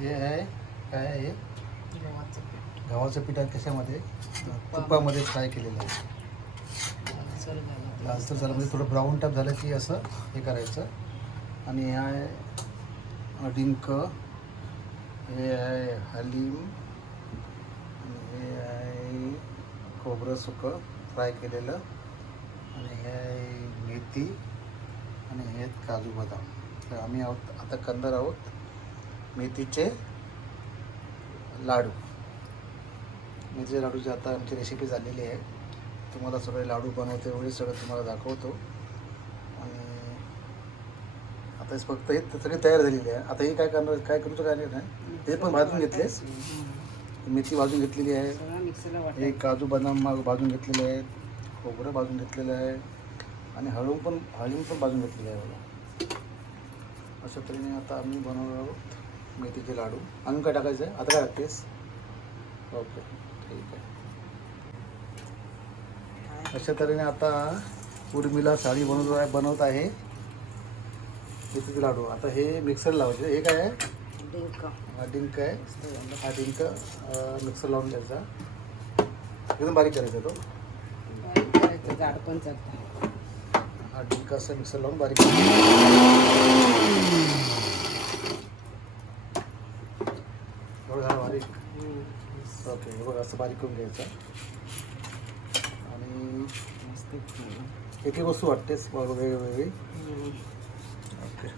हे आहे काय आहे? हे गव्हाचं पीठ. गव्हाचं पीठ आहे कशामध्ये तुपामध्ये. फ्राय केलेलं आहे. लालसर झालं म्हणजे थोडं ब्राऊन टाईप झालं की असं हे करायचं. आणि हे आहे डिंक हे आहे हलीम हे आहे खोबरं सुकं फ्राय केलेलं. आणि हे आहे मेथी आणि हे आहेत काजू बदाम. तर आम्ही आहोत आता करणार आहोत मेथीचे लाडू. मेथीच्या लाडूची आता आमची रेसिपी झालेली आहे तुम्हाला सगळे लाडू बनवते वेळी सगळं तुम्हाला दाखवतो. आणि आता फक्त हे सगळे तयार झालेले आहे. आता हे काय करणार काय करूचं काय नाही हे पण भाजून घेतलेस मेथी भाजून घेतलेली आहे. हे काजू बदाम माग भाजून घेतलेले आहेत. खोबरं भाजून घेतलेलं आहे. आणि हळू पण हळी पण भाजून घेतलेली आहे बघा. अशा तऱ्हेने आता आम्ही बनवणार आहोत. मेथीचे लाडू. अजून काय टाकायचं आहे. आता काय टाकतेस ओके. ठीक आहे. अशा तऱ्हेने आता उर्मिला साडी बनवत आहे बनवत आहे. मेथीचे लाडू. आता हे मिक्सर लावायचे. हे काय आहे? डिंक. हा डिंक आहे. हा डिंक मिक्सर लावून घ्यायचा. एकदम बारीक करायचा तो. जाड पण चालतं. हा डिंक असं मिक्सर लावून बारीक झालं बारीक. ओके हे बघा असं बारीक करून घ्यायचं. आणि मस्त एक एक वस्तू वाटतेच बघा वेगवेगळी. ओके.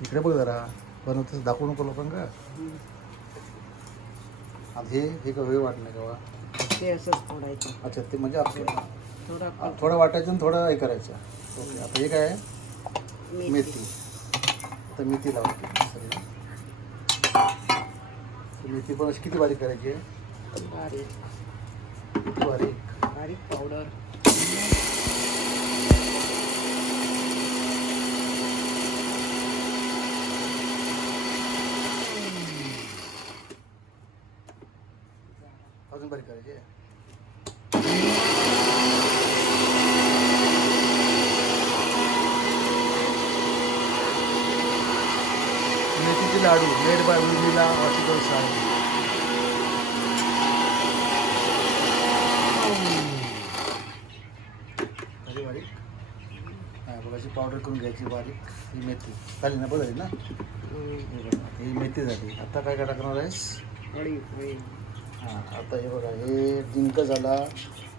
इकडे बघ जरा बनवतेस दाखवू नको लोकांना. हे हे का वेळ वाटलं का ते असंच फोडायचं. अच्छा ते म्हणजे आपलं. थोडं वाटायचं आणि थोडं हे करायचं. ओके आता हे काय आहे? मेथी. मेथी. आता मेथी लावते. मेथी पण किती बारीक करायची आहे? बारीक. किती बारीक. बारीक पावडर अजून बारीक करायची आहे? लाडू मेड बाय उर्मिला ऑटिकल साडी झाली बारीक हां बघायची पावडर करून घ्यायची बारीक. ही मेथी. झाली ना बघ ना. हे बघा, ही मेथी झाली. आता काय काय टाकणार आहेस? हां आता हे बघा हे डिंक झाला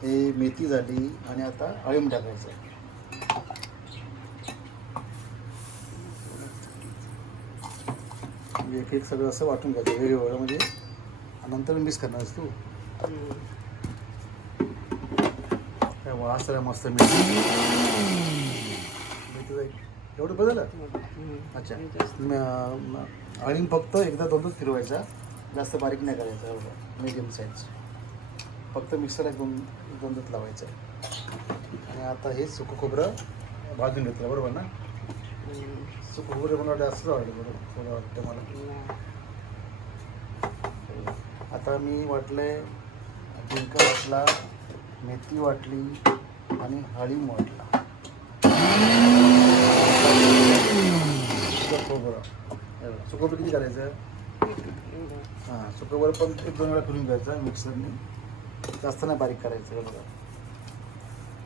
हे मेथी झाली आणि आता अळीम टाकायचं म्हणजे एक एक सगळं असं वाटून घ्यायचं वेगवेगळं म्हणजे नंतर मिक्स करणार तू. काय वास आला मस्त मेथी जाईल एवढं बदल अच्छा. आणि फक्त एकदा दोनच फिरवायचा. जास्त बारीक नाही करायचा एवढं. मिडियम साईज फक्त मिक्सर एक दोन लावायचं लावायचं. आणि आता हे सुकं खोबरं भाजून घेतलं बरोबर ना? सुकं खोबरं मला जास्तच बरं थोडं वाटतं मला. आता मी वाटलंय जिंक वाटला मेथी वाटली आणि हळीम वाटला. सुकं सुकं किती करायचं? हां सुकंवर पण एक दोन वेळा फिरून घ्यायचं मिक्सरने. जास्त नाही बारीक करायचं हे बघा.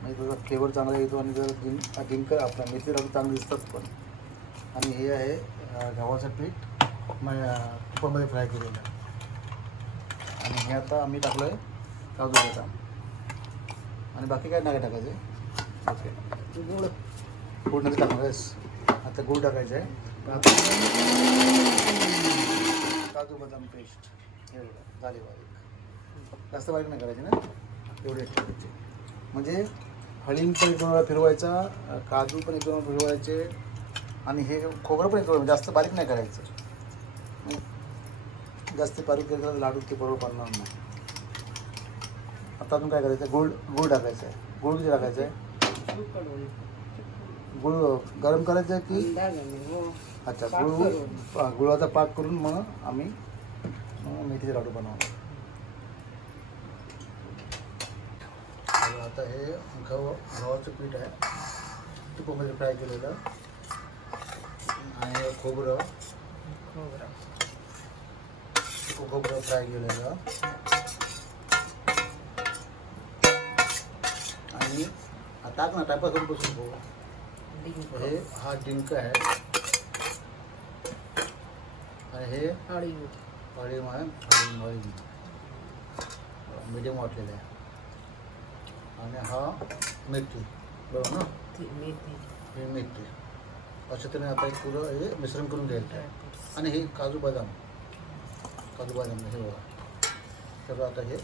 आणि त्याचा फ्लेवर चांगला येतो आणि जर डिंक डिंक आपला मेथी लाडू चांगले दिसतात पण. आणि हे आहे गव्हाचं पीठ मग तुपामध्ये फ्राय केलेलं. आणि हे आता आम्ही टाकलं आहे काजू बदाम. आणि बाकी काय नाही टाकायचं. ओके. गुळ गुळ नंतर टाकणार आहेस. आता गुळ टाकायचं आहे. काजू बदाम पेस्ट. हे बघा झाली बारीक. जास्त बारीक नाही करायची ना? एवढे म्हणजे हळीम पण एक दोन वेळा फिरवायचा काजू पण एक दोन वेळा फिरवायचे आणि हे खोबरं पण एक दोन वेळा, जास्त बारीक नाही करायचं. जास्त बारीक केलं तर लाडू ते बरोबर बनणार नाही. आता अजून काय करायचं गुळ गुळ टाकायचं आहे गुळ किती टाकायचं आहे गुळ गरम करायचं आहे की? अच्छा गुळ गुळाचा पाक करून मग आम्ही मेथीचे लाडू बनवतो तर आता हे गव गव्हाचं पीठ आहे. तुपामध्ये फ्राय केलेलं. आणि खोबरं. खोबरं. खोबरं फ्राय केलेलं. आणि टाक ना टायपा करून बसून हे हा डिंक आहे. आणि हे हळी हळी मीडियम वाटलेलं आहे. आणि हा मेथी. बरोबर ना? ती मेथी. हे मेथी. असं त्याने आता एक पुरं हे मिश्रण करून घ्यायचं आहे. आणि हे काजू बदाम. काजू बदाम हे बघा. तर आता हे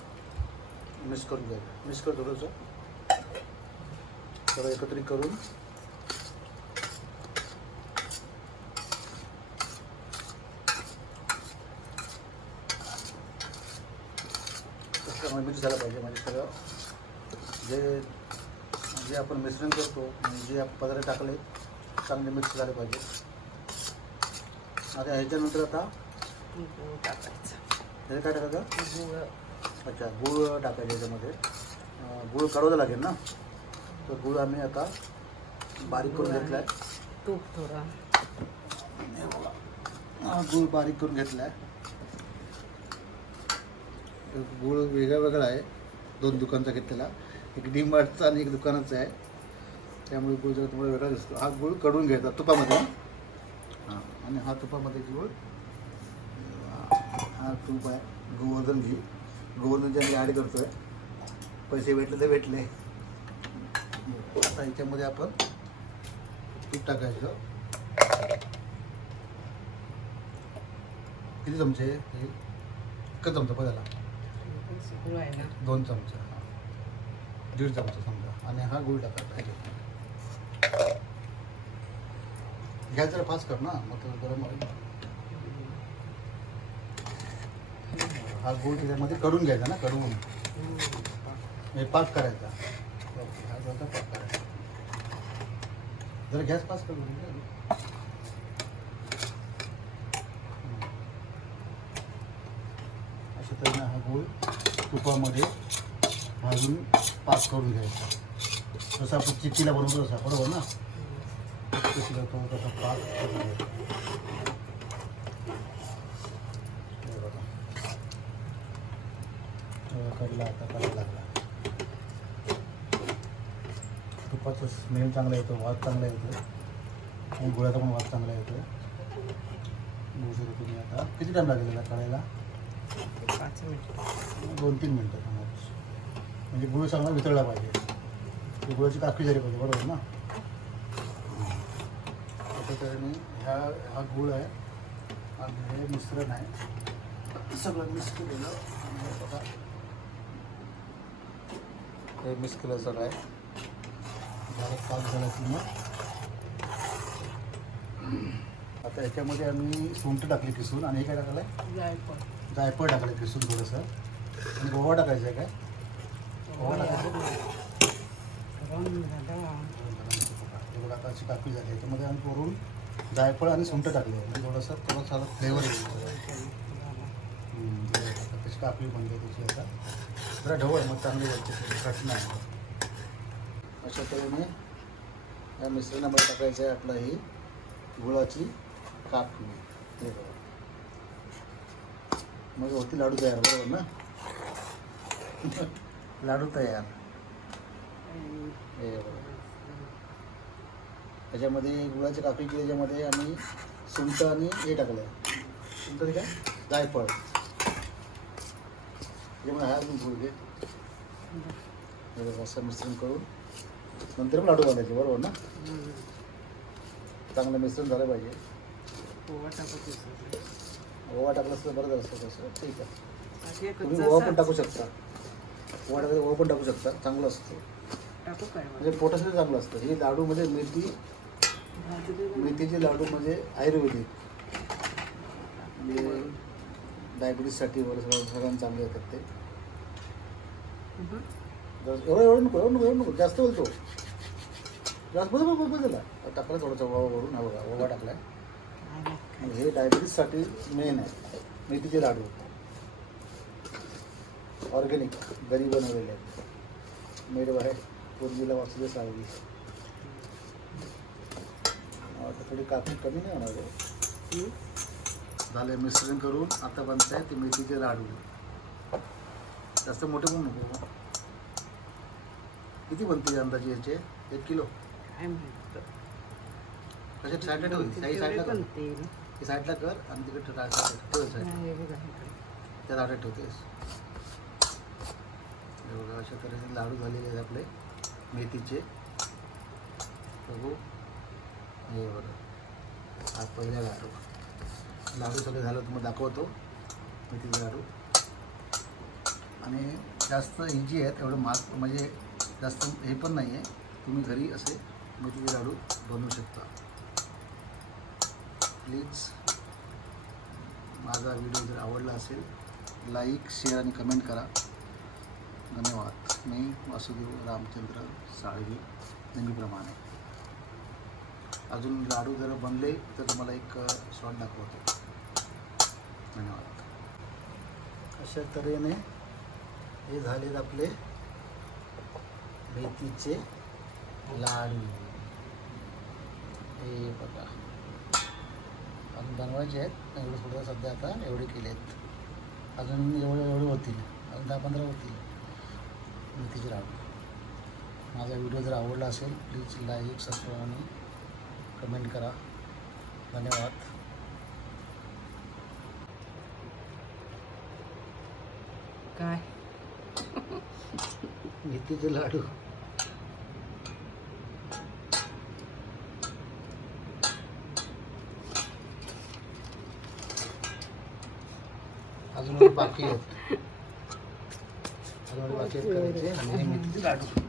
मिक्स करून घ्यायचं मिक्स कर थोडंसं. सगळं एकत्रित करून. मिक्स झालं पाहिजे म्हणजे सगळं. जे जे आपण मिश्रण करतो जे आपण पदार्थ टाकले चांगले मिक्स झाले पाहिजे. आता ह्याच्यानंतर आता गूळ टाकायचं. काय टाकायचं? गूळ. अच्छा गूळ टाकायचं याच्यामध्ये गूळ कळवलं लागेल ना? तर गूळ आम्ही आता बारीक करून घेतला आहे तूप थोडं. हा गूळ बारीक करून घेतला आहे गूळ वेगळा वेगळा आहे. दोन दुकानचा घेतलेला. एक डी मार्टचा आणि एक दुकानाचा आहे. त्यामुळे गूळ जरा तुम्हाला वेगळा दिसतो. हा गूळकडून घ्यायचा तुपामध्ये. हां आणि हा तुपामध्ये गूळ हा तूप आहे. गोवर्धन घी. गोवर्धनचे आम्ही ॲड करतो आहे पैसे भेटले तर भेटले. आता याच्यामध्ये आपण तूप टाकायचं. किती चमचे? हे एकच चमचा बघायला दोन चमचे. दीड चमचा समजा. आणि हा गुळ टाकायचा ह्याच्यात. गॅस जरा फास्ट कर ना मग गरम हा गुळ त्याच्यामध्ये कडून घ्यायचा ना करून. पास पाक करायचा. हा जरा पाक करायचा. जरा गॅस पास करून अशा तऱ्हेने हा गुळ तुपामध्ये भाजून पाक करून घ्यायचा. जसं आपण चिक्कीला बनवतो तसा बरोबर ना? करतो तसा पाक करून घ्यायचा. कडला आता करायला लागला. तुपाचा स्मेल चांगला येतो वास चांगला येतो. आणि गुळाचा पण वास चांगला येतो बघू शकतो तुम्ही आता. किती टाईम लागेल याला करायला? पाच मिनिट. दोन तीन मिनटं. म्हणजे गुळ चांगला वितळला पाहिजे. गुळाची काकडी झाली पाहिजे बरोबर ना? तऱ्हेने ह्या हा गुळ आहे. आणि हे मिश्रण आहे. सगळं मिक्स केलेलं आणि हे बघा. हे मिक्स केलं सगळं आहे. झालं पाक झाला की मग आता याच्यामध्ये आम्ही सुंठ टाकली किसून. आणि हे काय टाकलं आहे जायफळ. जायफळ टाकलं किसून थोडंसं. आणि गोवा टाकायचं आहे काय गोवा टाकायचं गरम झालं एवढं आता अशी कापी झाली त्यामध्ये आम्ही करून जायफळ आणि सुंट टाकले म्हणजे थोडंसं थोडंसं फ्लेवर येईल हम्म, ते त्याची बनते त्याची आता जरा ढवळ मग चांगली वाटते कट नाही अशा तऱ्हेने या मिश्रणामध्ये टाकायचं आहे आपलं ही गुळाची कापणी हे बघा मग होती लाडू तयार बरोबर ना लाडू तयार. हे त्याच्यामध्ये गुळाची कापी केली त्याच्यामध्ये आम्ही सुंठ आणि हे टाकलं आहे सुंठ काय जायफळ. त्याच्यामध्ये हा गुळ घे. असं मिश्रण करून. नंतर मग लाडू बांधायचे बरोबर ना. चांगलं मिश्रण झालं पाहिजे. ओवा होतो. ओवा टाकलं असतं बरं झालं असतं तसं. ठीक आहे. तुम्ही ओवा पण टाकू शकता. टाकायचं ओवा पण टाकू शकता. चांगलं असतं. टाकू काय? म्हणजे पोटासाठी चांगलं असतं. हे लाडू म्हणजे मेथी. मेथीचे लाडू म्हणजे आयुर्वेदिक. म्हणजे डायबिटीजसाठी वगैरे सगळं सगळ्यांना चांगले येतात ते. एवढं एवढं नको एवढं नको एवढं नको. जास्त बोलतो. जास्त बघ बघ बघ त्याला टाकला थोडासा ओवा वरून हा बघा ओवा टाकलाय. हे डायबिटीजसाठी मेन आहे. मेथीचे लाडू. ऑर्गॅनिक घरी बनवलेले आहेत. मेड बाय पूर्वीला वाचले सावली आता थोडी कापी कमी नाही होणार. झालं मिश्रण करून आता बनत आहे ते मेथीचे लाडू. जास्त मोठे पण नको किती बनते अंदाजे याचे? एक किलो? कशा साईडला ठेवली साई साईडला कर. हे साईडला कर आणि तिकडे ठेव ठेव साईडला. नाही, हे बघा. इकडे. त्या लाडू ठेवतेस. हे बघा अशा तऱ्हेने लाडू झालेले आहेत आपले मेथीचे. बघू. हे बघा. हा पहिला लाडू. लाडू सगळे झालं तुम्हाला दाखवतो. मेथीचे लाडू. आणि जास्त इझी आहेत एवढं मार्क म्हणजे जास्त हे पण नाही आहे तुम्ही घरी असे मेथीचे लाडू बनवू शकता. प्लीज माझा व्हिडिओ जर आवडला असेल लाईक शेअर आणि कमेंट करा. धन्यवाद. मी वासुदेव रामचंद्र साळवी नेहमीप्रमाणे अजून लाडू जर बनले तर तुम्हाला एक शॉट दाखवतो. धन्यवाद. अशा तऱ्हेने हे झालेत आपले मेथीचे लाडू? हे बघा. अजून बनवायचे आहेत एवढे थोडं सध्या आता एवढे केले आहेत अजून एवढे एवढे होतील. अजून दहा पंधरा होतील. मेथीचे लाडू माझा व्हिडिओ जर आवडला असेल प्लीज लाईक सबस्क्राईब आणि कमेंट करा. धन्यवाद. काय? मेथीचे लाडू. अजून बाकी आहेत अजून एवढे बाकी आहेत करायचे आणि हे मेथीचे लाडू